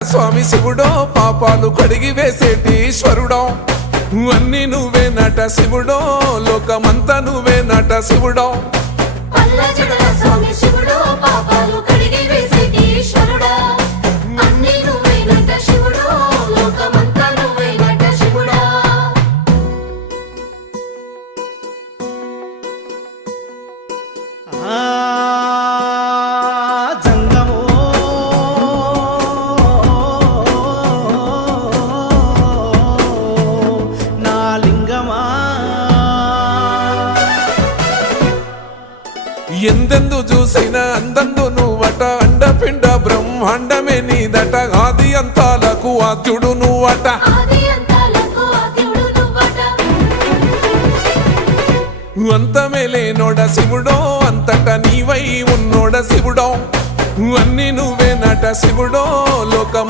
స్వామి శివుడో పాపాలు కడిగి వేసేటి ఈశ్వరుడో అన్ని నువ్వే నట శివుడో లోకమంతా నువ్వే నట శివుడో ఎందెందు చూసిన అందందు నువ్వట అండపిండ బ్రహ్మాండమే నీదట ఆది అంతాలకు ఆద్యుడు నువ్వట అంతమే లేనోడ శివుడో అంతట నీవై ఉన్నోడ శివుడో అన్ని నువ్వే నట శివుడో లోకమంతా